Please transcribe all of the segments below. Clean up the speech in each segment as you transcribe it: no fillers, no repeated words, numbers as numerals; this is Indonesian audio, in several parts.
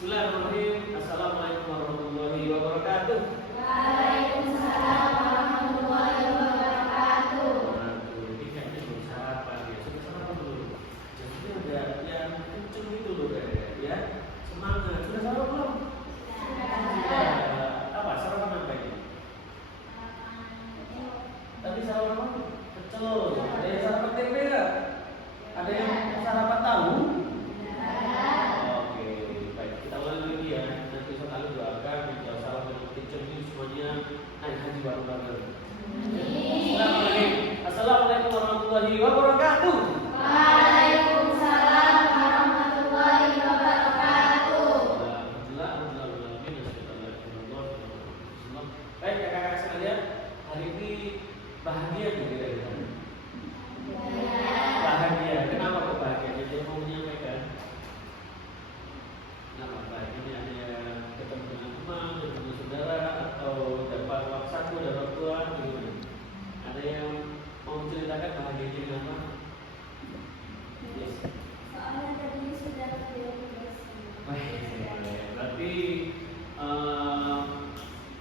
Bismillahirrahmanirrahim. Assalamualaikum warahmatullahi wabarakatuh. Waalaikumsalam warahmatullahi wabarakatuh. Ini kayaknya belum sarapan ya. Sudah sarapan dulu. Jadi ada yang kenceng itu loh ya. Semangat. Sudah sarapan belum? Sudah. Apa sarapan apa ini? Tadi sarapan apa? Pecel. Ada yang sarapan tempe nggak? Ada yang sarapan tahu? Assalamualaikum warahmatullahi wabarakatuh. Waalaikumsalam warahmatullahi wabarakatuh. Baik kakak-kakak sekalian, hari ini bahagia juga kita. Bahagia. Kenapa kok bahagia? Jadi mau menyampaikan. Kenapa bahagia? Ini ada ketemu dengan teman, ketemu saudara, atau dapat waktu dari orang tua, gimana? Ada yang mau menceritakan bahagianya dengan apa? Yes. Soalnya tadi sudah Berarti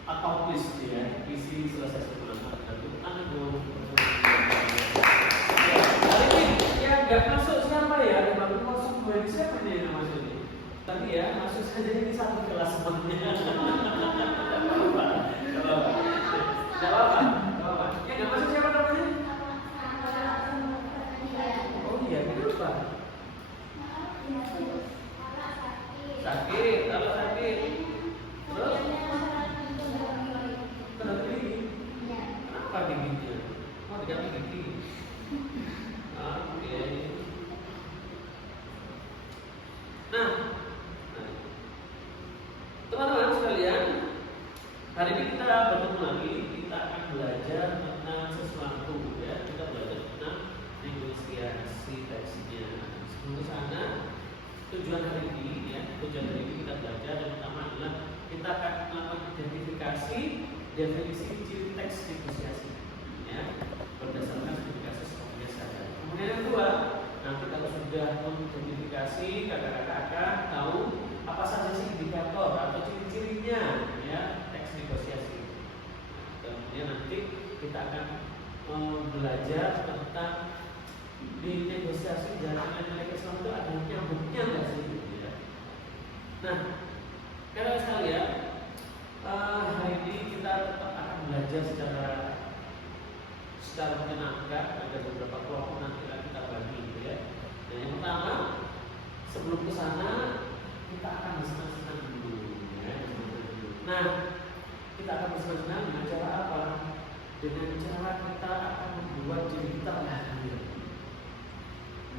accomplished ya, visi selesai sempurna. Tepuk dong. Hari ini yang nggak masuk siapa ya? Ada baru masuk gue siapa nih yang masuk ini? Tadi ya masuk saja ini satu kelas semuanya. Gak apa-apa. Ya nggak masuk siapa namanya? Oh iya, kenapa? Sakit, kalau sakit. Terus? Kena gigi? Kenapa giginya? Oh tidak gigi. Oke. Nah, teman-teman sekalian, hari ini kita bertemu lagi. Kita akan belajar tentang sesuatu ya. Kita belajar tentang negosiasi teksnya. Sebelum sana, tujuan hari ini ya, kita belajar yang pertama adalah kita akan melakukan identifikasi definisi ciri teks negosiasi ya, berdasarkan identifikasi seperti biasa. Kemudian yang kedua, nanti kalau sudah mengidentifikasi, kakak-kakak akan tahu apa saja sih indikator atau ciri-cirinya ya teks negosiasi. Kemudian nanti kita akan belajar tentang di negosiasi jalan nilai Islam itu ada nyambungnya nggak sih? Ya. Nah, karena sekalian, hari ini kita tetap akan belajar secara menyenangkan. Ada beberapa kelompok nanti akan kita bagi, gitu ya. Nah, yang pertama, sebelum ke sana kita akan bersenang-senang dulu, ya. Nah, kita akan bersenang-senang dengan cara apa? Dengan cara kita akan membuat diri kita bahagia.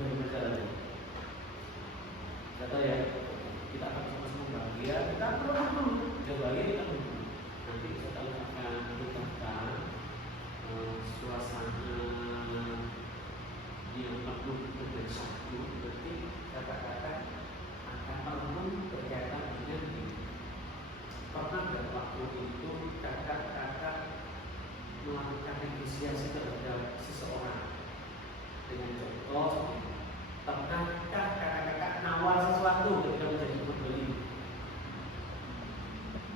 Bagaimana caranya? Kata ya, kita akan sama-sama bahagia. Kita perlu bahagia kita perlu. Nanti kita akan menciptakan suasana yang penuh dengan satu. Berarti kata-kata akan penuh berkaitan dengan ini. Pernah nggak waktu itu kakak-kakak melakukan negosiasi terhadap seseorang dengan contoh? Pernahkah kakak-kakak nawar sesuatu ketika menjadi pembeli?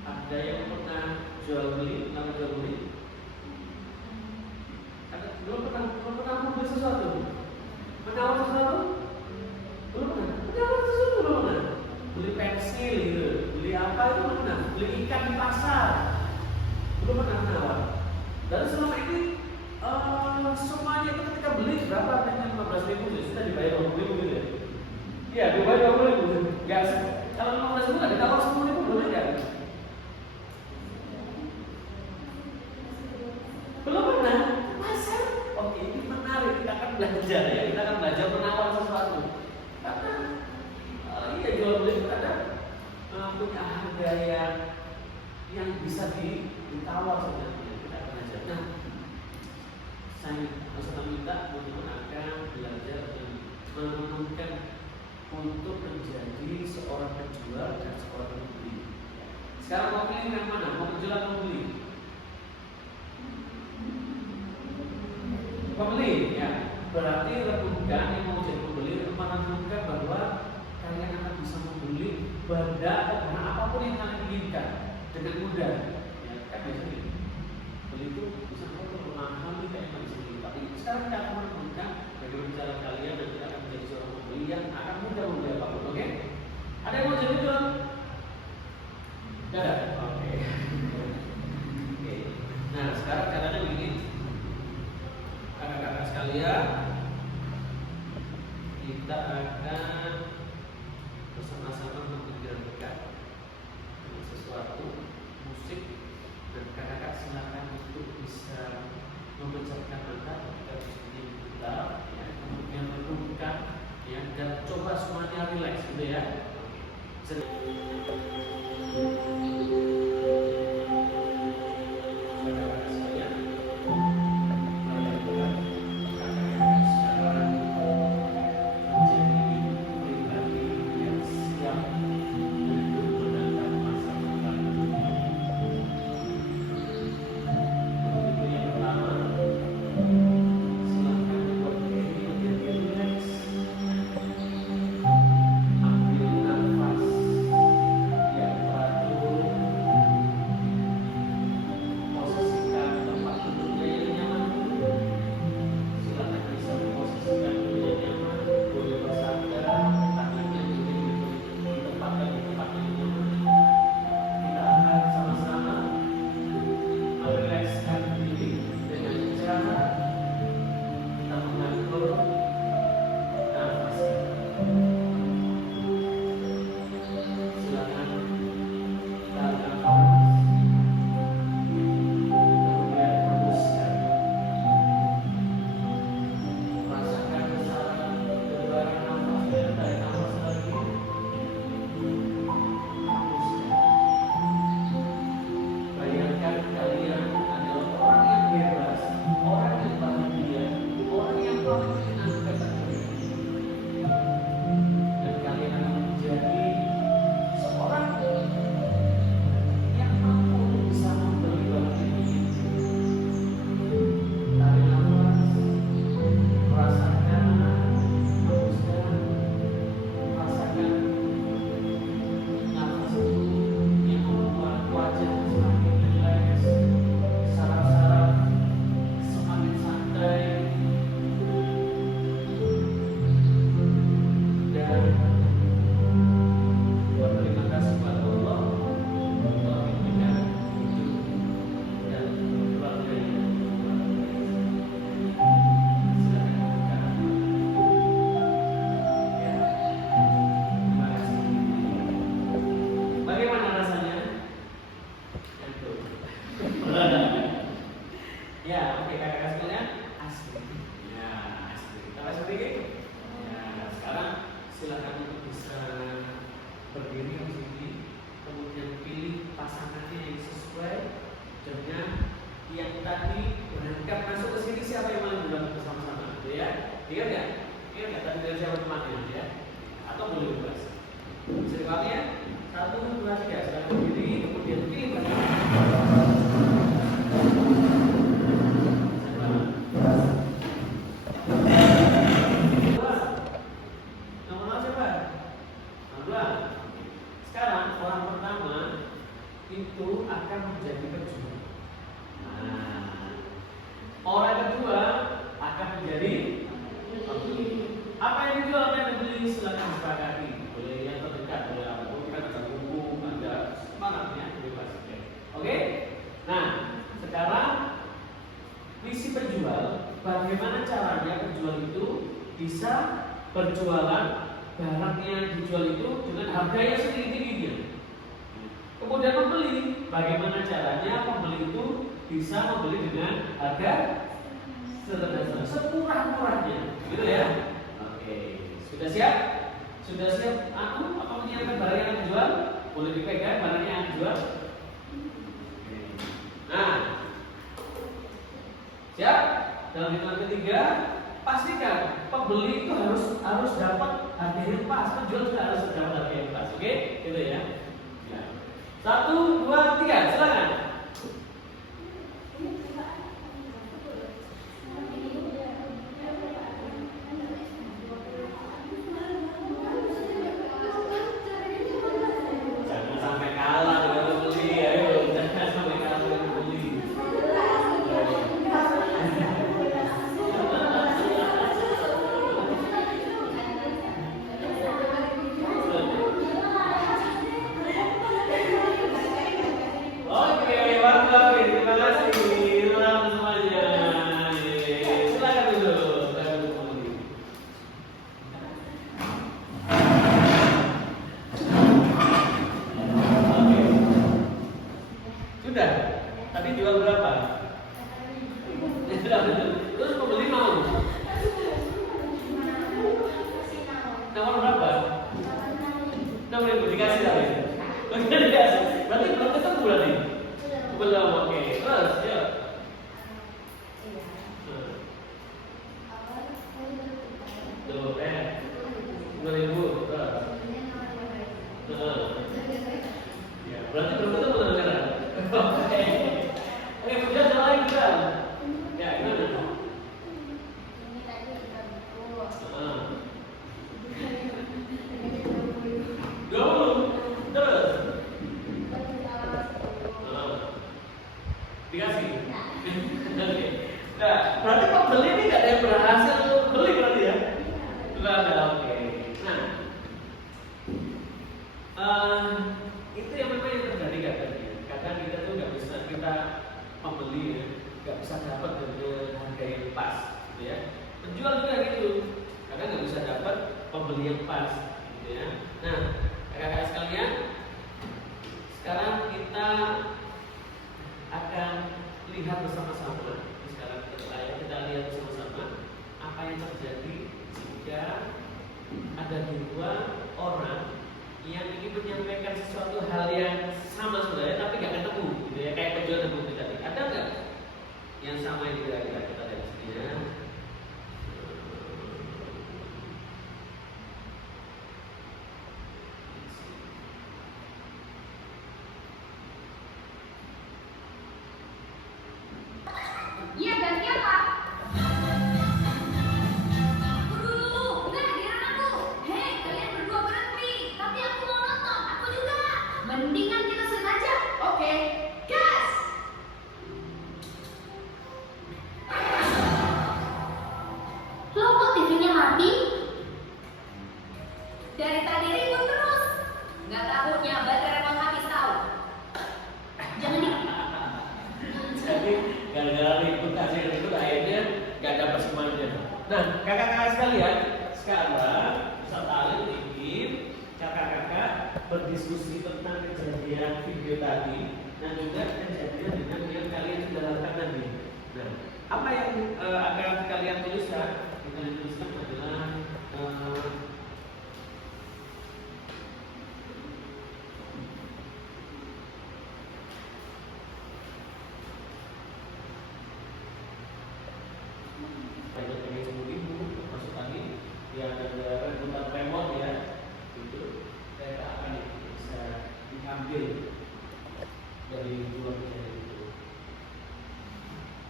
Ada yang pernah jual beli? Belum pernah membeli sesuatu? Menawar sesuatu? Belum pernah. Menawar sesuatu belum pernah. Beli pensil gitu, beli apa itu belum pernah. Beli ikan di pasar belum pernah menawar. Dan selama ini semuanya itu ketika beli berapa? Hanya 15.000 sudah dibayar 20.000 gitu ya? Iya, dibayar 20.000. Enggak, kalau 15.000 nggak ditawar 10.000 boleh nggak? Belum pernah. Masa? Oke, ini menarik. Kita akan belajar ya. Kita akan belajar menawar sesuatu. Karena iya jual beli itu kadang punya harga yang bisa ditawar sebenarnya. Kita akan belajar. Nah, saya minta teman-teman akan belajar dan menemukan untuk menjadi seorang penjual dan seorang pembeli. Sekarang mau pilih yang mana? Mau penjual atau pembeli? Pembeli, ya. Berarti renungkan yang mau jadi pembeli, menentukan bahwa kalian akan bisa membeli benda atau barang apapun yang kalian inginkan dengan mudah. Ya, kan biasanya beli itu bisa mahal nih kayak nggak bisa beli. Tapi sekarang kita akan menemukan bagaimana cara kalian nanti akan menjadi seorang pembeli yang akan mudah membeli apapun. Oke? Ada yang mau jadi belum? Tidak ada. Oke. Oke. Nah, sekarang caranya begini. Kakak-kakak sekalian, kita akan bersama-sama mendengarkan sesuatu musik dan kakak-kakak silakan untuk bisa memecahkan mata ketika musiknya diputar, ya, kemudian merenungkan, ya, dan coba semuanya relax, gitu ya. dikasih lagi. Oke, dikasih. Berarti belum ketemu berarti. Belum, oke. Terus, ya. Tuh, 5.000. Ya, berarti belum ketemu sekarang. Oke. Oke, kemudian soal lagi kita. Ya, gimana? Dikasih. Oke. Nah, berarti pembeli ini nggak ada yang berhasil beli berarti ya? Nggak ada. Oke. Nah, itu yang memang yang terjadi katanya. Kadang kita tuh nggak bisa, kita pembeli ya, nggak bisa dapat dengan harga yang pas, gitu ya. Penjual juga gitu. Kadang nggak bisa dapat pembeli yang pas, gitu ya. Nah, kakak-kakak sekalian, sekarang kita akan lihat bersama-sama. Sekarang kita lihat bersama-sama apa yang terjadi jika ada dua orang yang ingin menyampaikan sesuatu hal yang sama sebenarnya tapi nggak ketemu, gitu ya, kayak penjual dan pembeli tadi. Ada nggak yang sama yang kira-kira kita lihat di sini ya? Iya, ganti apa? Udah, giliran aku. Hei, kalian berdua berhenti. Tapi aku mau nonton, aku juga. Mendingan kita sengaja. Oke, gas. Lo kok TV-nya mati? Dari tadi ribut terus. Nggak takutnya baterai remote habis tahu. Jangan di Jadi gara-gara ribut akhirnya nggak dapat semuanya. Nah, kakak-kakak sekalian, sekarang Ustaz Alim ingin kakak-kakak berdiskusi tentang kejadian video tadi dan juga kejadian dengan yang kalian sudah lakukan tadi. Nah, apa yang akan kalian tuliskan? Kita tuliskan adalah banyak yang ibu masuk tadi yang ada rebutan remote ya, itu saya akan bisa diambil dari dua kejadian itu.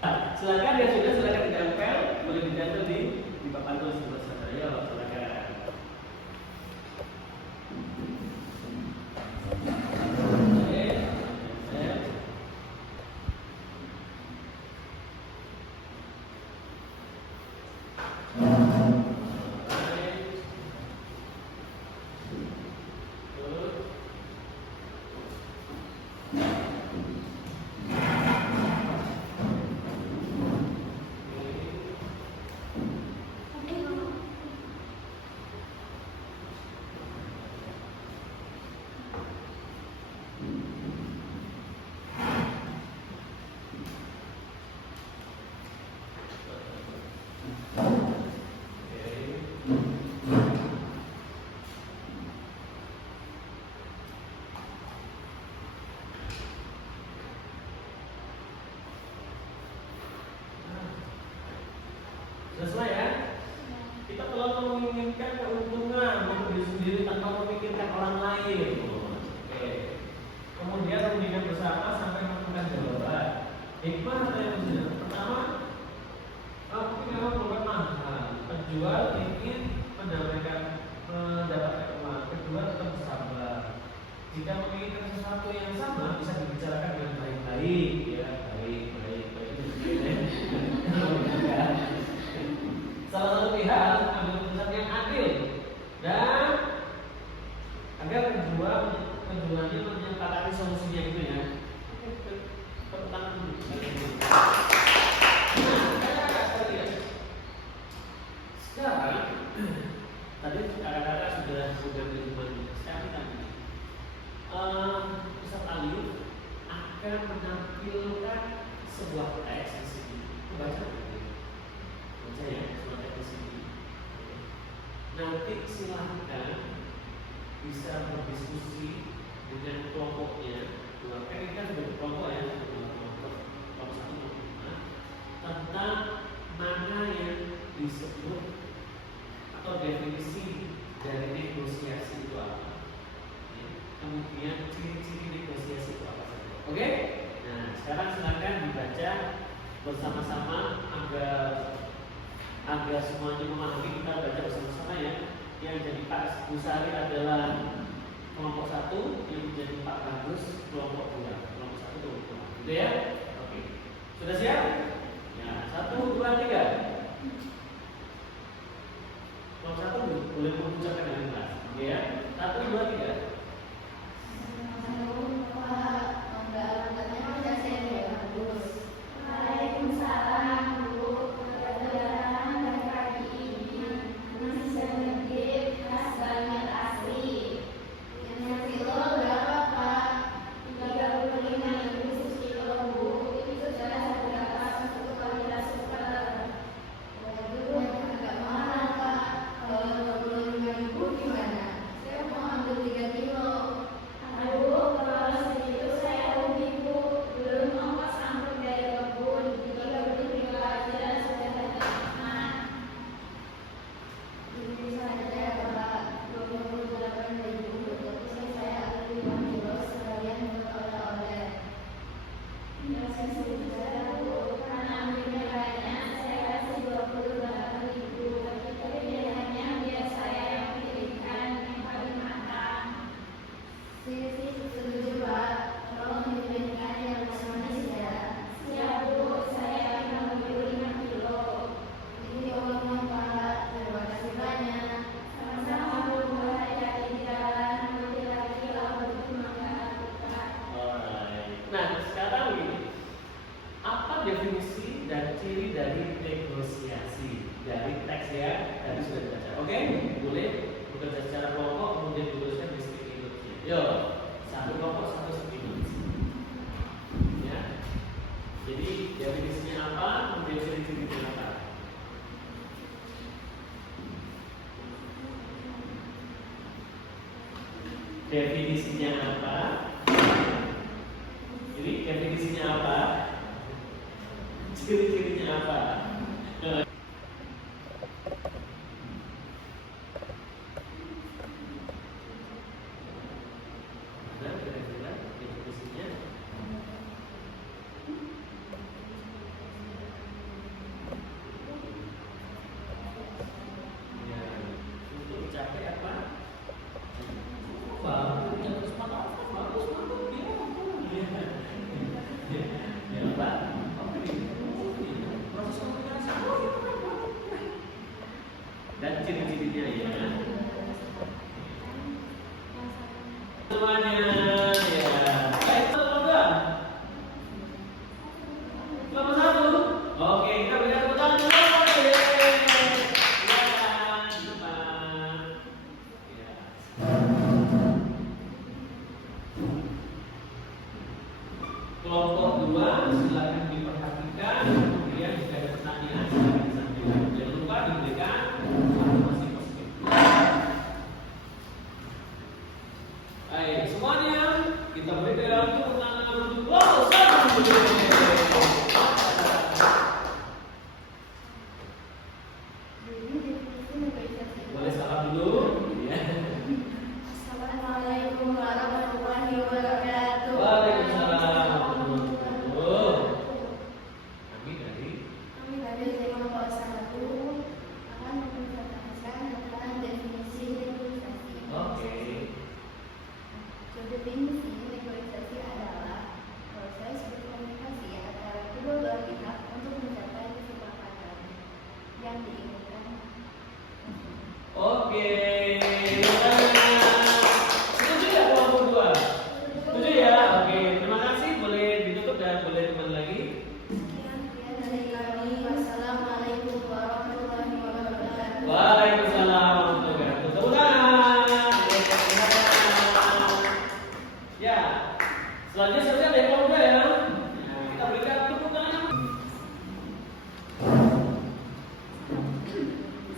Nah, silakan ya sudah, silakan ditempel, boleh ditempel di papan tulis sebelah sana ya, silakan. Oke, sesuai ya. Kita kalau menginginkan keuntungan untuk diri sendiri tanpa memikirkan orang lain. Oke. Kemudian pembimbingan bersama sampai menemukan jawaban. Hikmah ada yang benar. Pertama, aku memang bukan mahal. Penjual ingin mendapatkan uang. Kedua, tetap bersabar. Jika menginginkan sesuatu yang sama, bisa dibicarakan dengan baik-baik, ya, baik-baik. Salah satu pihak harus ambil keputusan yang adil dan agar keduanya menyepakati solusinya itu ya. Tepuk tangan dulu. Sekarang tadi kakak-kakak sudah menerima. Sekarang tadi Ustaz Ali akan menampilkan sebuah teks di sini. Baca ya, sebuah teks di sini. Nanti silahkan bisa berdiskusi dengan kelompoknya. Kan ini kan sudah kelompok ya, kelompok 1 kelompok 5 tentang mana yang disebut atau definisi dari negosiasi itu apa. Kemudian ciri-ciri negosiasi itu apa saja. Oke? Nah, sekarang silakan dibaca bersama-sama agar semuanya memahami. Kita baca bersama-sama ya. Yang jadi Pak Busari adalah kelompok 1, yang menjadi Pak Bagus kelompok 2. Kelompok 1 kelompok 2. Gitu ya? Oke. Sudah siap? Ya, 1, 2, 3. Kelompok 1 boleh mengucapkan dengan keras. Oke ya? 1, 2, 3. Definisi dan ciri dari negosiasi dari teks ya tadi sudah dibaca. Oke, boleh bekerja secara kelompok kemudian dituliskan di sticky notes-nya. Yo, satu kelompok satu sticky notes. Ya. Jadi definisinya apa, kemudian ciri-cirinya apa. Definisinya apa? Jadi definisinya apa? Ciri-cirinya apa? Ada kira-kira definisinya? Ya, untuk mencapai apa? Bagus, bagus, ya, Pak. Dan ciri-cirinya ya semuanya ya. Baik, teman-teman. Kelompok 1. Oke, kita berikan tepuk tangan dulu. Ya. Kelompok 2 silakan diperhatikan, kemudian jika ada pertanyaan silakan disampaikan. Jangan lupa diberikan informasi positif. Baik, semuanya kita berikan tepuk tangan untuk kelompok 1. Boleh salam dulu ya. Assalamualaikum warahmatullahi wabarakatuh. Waalaikumsalam. Kami dari kelompok 1 akan mempresentasikan tentang definisi negosiasi. Oke. Definisi negosiasi adalah proses berkomunikasi antara kedua belah pihak untuk mencapai kesepakatan yang diinginkan. Oke. Setuju ya kelompok 2? Setuju ya? Oke, terima kasih. Boleh ditutup dan boleh kembali lagi. Sekian dari kami. Wassalamualaikum warahmatullahi wabarakatuh. Waalaikumsalam warahmatullahi wabarakatuh. Tepuk tangan. Ya. Selanjutnya selesai dari kelompok 2 ya. Nah, kita berikan tepuk tangan.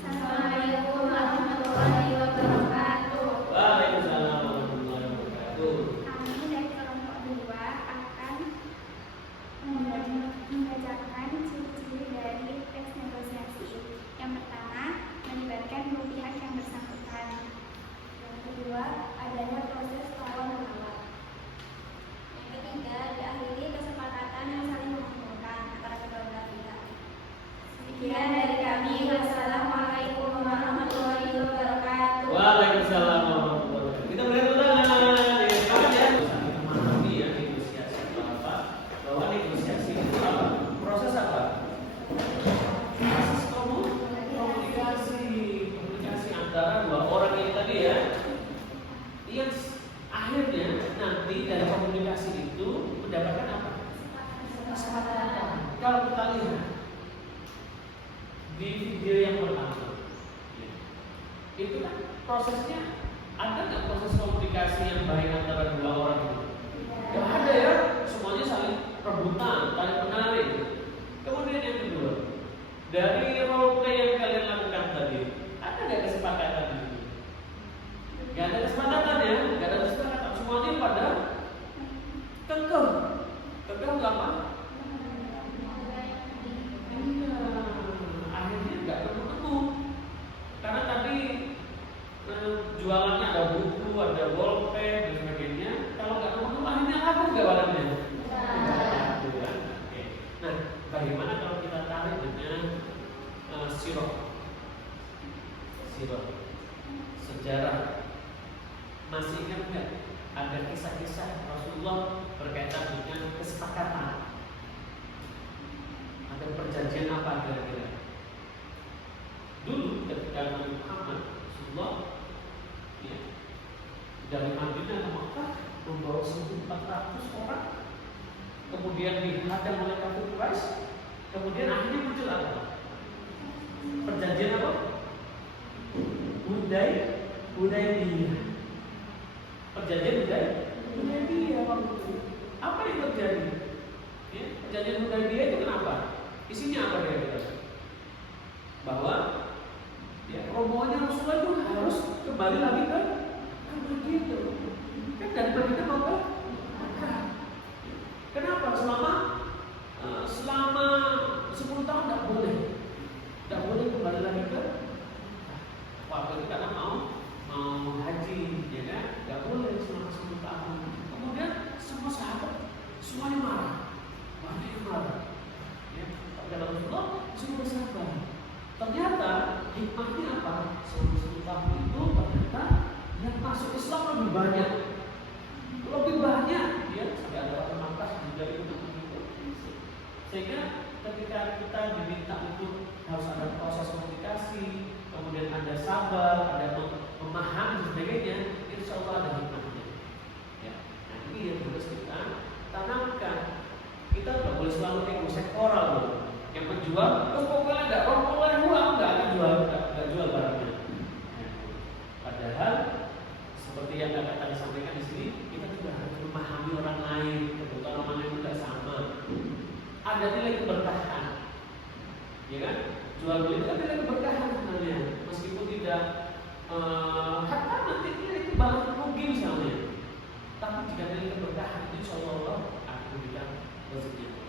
Assalamualaikum warahmatullahi wabarakatuh. Waalaikumsalam. nanti dari komunikasi itu mendapatkan apa? Kesepakatan. Kalau kita lihat di video yang pertama, ya, itu kan prosesnya ada nggak proses komunikasi yang baik antara dua orang itu? Nggak ada ya, semuanya saling rebutan, saling menarik. Kemudian yang kedua, dari role play yang kalian lakukan tadi, ada nggak kesepakatan itu? Nggak ada kesepakatan ya, nggak ada kesepakatan. Semuanya pada kekeh lama. Akhirnya nggak ketemu. Karena tadi jualannya ada buku, ada bolpen dan sebagainya. Kalau nggak ketemu, akhirnya apa nggak barangnya? Nah, bagaimana kalau kita tarik dengan sirah sejarah? Masih ingat nggak ada kisah-kisah Rasulullah berkaitan dengan kesepakatan? Ada perjanjian apa kira-kira? Dulu ketika Nabi Muhammad Rasulullah ya, dari Madinah ke Makkah membawa 1.400 orang, kemudian dihadang oleh kafir Quraisy, kemudian akhirnya muncul apa? Perjanjian apa? Hudaybiyah. Perjanjian Hudaybiyah waktu itu. Apa yang terjadi? Ya, perjanjian Hudaybiyah itu kenapa? Isinya apa kira-kira? Bahwa ya, rombongannya Rasulullah itu harus kembali lagi ke Madinah. Kan dari Madinah mau ke Makkah. Kenapa? Selama 10 tahun tidak boleh kembali lagi ke waktu itu karena mau haji, ya kan? Tidak boleh selama 10 tahun. Kemudian semua sahabat semuanya marah, banyak yang marah. Ya, kata Rasulullah suruh bersabar. Ternyata hikmahnya apa? Selama 10 tahun itu ternyata yang masuk Islam lebih banyak, ya. Sampai ada orang Makkah juga itu. Sehingga ketika kita diminta untuk harus ada proses komunikasi, kemudian ada sabar, ada memahami dan sebagainya, insya Allah ada hikmahnya. Ya. Nah ini yang harus kita tanamkan. Kita nggak boleh selalu ego sektoral loh. Yang menjual, pokoknya nggak boleh uang, nggak akan jual barangnya. Ya. Padahal seperti yang kakak tadi sampaikan di sini, kita juga harus memahami orang lain, kebutuhan orang lain juga sama. Ada nilai keberkahan, ya kan? Jual beli itu kan nilai keberkahan sebenarnya, meskipun tidak hatta nanti itu banget rugi misalnya, tapi jika nilai keberkahan itu insya Allah akan memberikan rezekinya.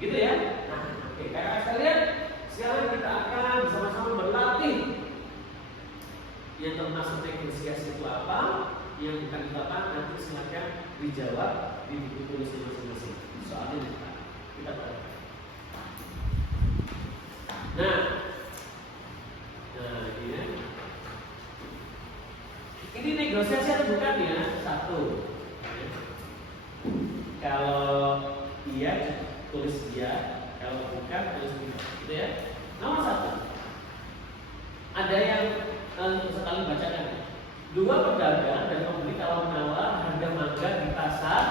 Gitu ya? Nah, oke, kakak sekalian, sekarang kita akan bersama-sama berlatih yang termasuk negosiasi itu apa, yang bukan dilakukan nanti silakan dijawab di buku tulisnya masing-masing. Soalnya kita tahu. Nah, ini negosiasi atau bukan ya? Satu. Kalau iya tulis iya, kalau bukan tulis tidak. Gitu ya. Nomor 1. Ada yang sekali bacakan. 2 pedagang dan pembeli tawar-menawar harga mangga di pasar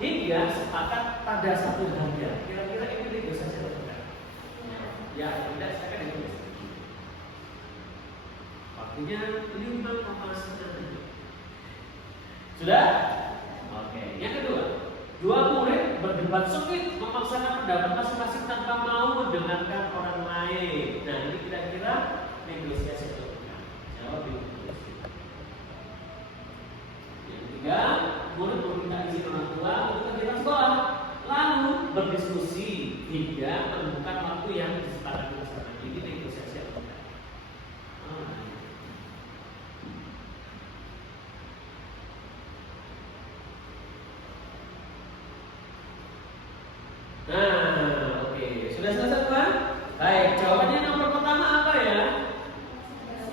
hingga sepakat pada satu harga. Kira-kira ini negosiasi atau bukan? Ya, tidak, saya akan ditulis. Waktunya 5,5. Sudah? Oke. Yang kedua, 2 murid berdebat sengit memaksakan pendapat masing-masing tanpa mau mendengarkan orang lain. Nah, ini kira-kira negosiasi atau bukan? Jawab di tulis. Yang ketiga, murid meminta izin orang tua untuk kegiatan sekolah, lalu berdiskusi hingga menemukan waktu yang disepakati bersama. Ini negosiasi atau bukan? Nah, oke. Sudah selesai teman? Baik, jawabannya nomor pertama apa ya?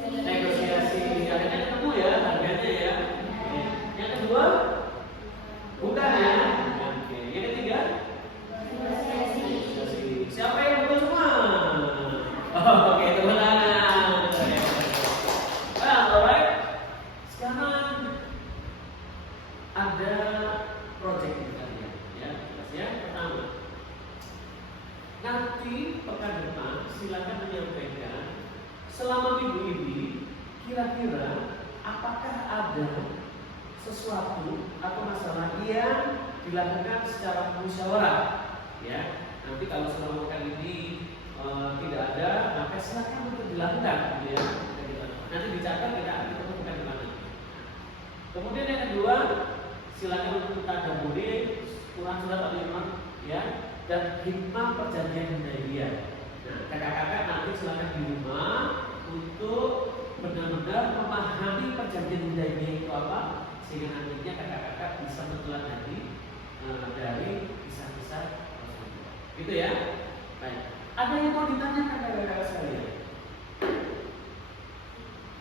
Negosiasi. Akhirnya ketemu ya harganya ya. Oke. Yang kedua? Bukan ya? Oke. Yang ketiga? Negosiasi. Siapa yang betul semua? Oke, tepuk tangan. Well, alright. Sekarang ada project kalian. Ya, jelas ya. Pertama, nanti pekan depan silakan menyampaikan selama minggu ini kira-kira apakah ada sesuatu atau masalah yang dilakukan secara musyawarah. Ya, nanti kalau selama pekan ini tidak ada, maka silakan untuk dilakukan, gitu ya. Nanti dicatat kita temukan di mana. Kemudian yang kedua, silakan untuk kita gabungi Quran surat Al-Imran, ya, dan hikmah perjanjian Hudaybiyah. Nah, kakak-kakak nanti silakan di rumah untuk benar-benar memahami perjanjian Hudaybiyah itu apa, sehingga nantinya kakak-kakak bisa mempelajari dari kisah-kisah Rasulullah. Gitu ya. Baik. Ada yang mau ditanyakan kakak-kakak sekalian?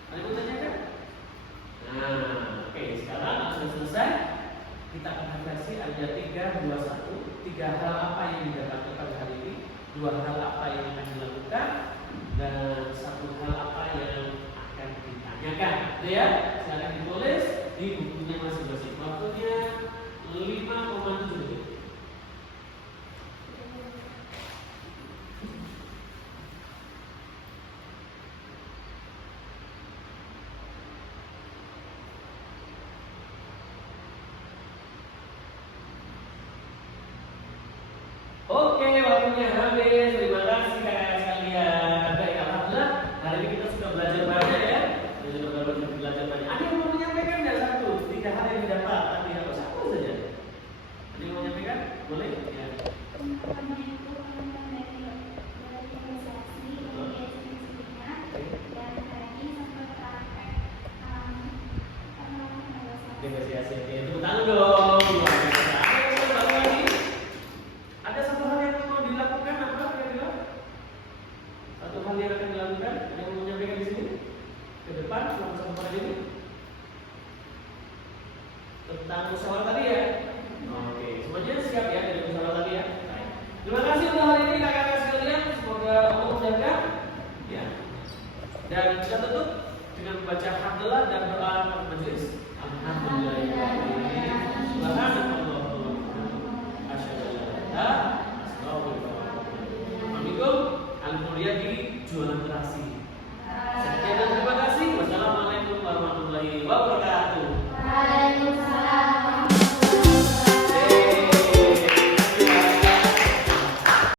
Ada yang mau ditanyakan? Nah, oke, sekarang sudah selesai. Kita akan refleksi ada 3, 2, 1. 3 hal apa yang didapatkan pada hari ini, 2 hal apa yang akan dilakukan, dan 1 hal apa yang akan ditanyakan. Gitu ya? Silakan ditulis di bukunya masing-masing. Waktunya 5,7 detik. Oke, waktunya habis. Terima kasih kakak-kakak sekalian. Baik, alhamdulillah hari ini kita sudah belajar banyak ya. Belajar banyak. Ada yang mau menyampaikan nggak satu? 3 hal yang didapat, tapi apa satu saja? Ada yang mau menyampaikan? Boleh? Ya. Negosiasi, oke. Tepuk tangan dong. Luar biasa. Ada yang mau lagi? Ada satu hal yang mau dilakukan apa kira-kira? Satu hal yang akan dilakukan? Ada yang mau menyampaikan di sini? Ke depan selama 1 hari ini? Tentang musyawarah tadi ya? Oke, semuanya siap ya dari musyawarah tadi ya? Baik. Terima kasih untuk hari ini kakak-kakak sekalian. Semoga Allah menjaga. Ya. Dan kita tutup dengan membaca hamdalah dan doa majelis. Alhamdulillah. Subhanallah. Assalamualaikum. Al-Mulia di jualan terasi.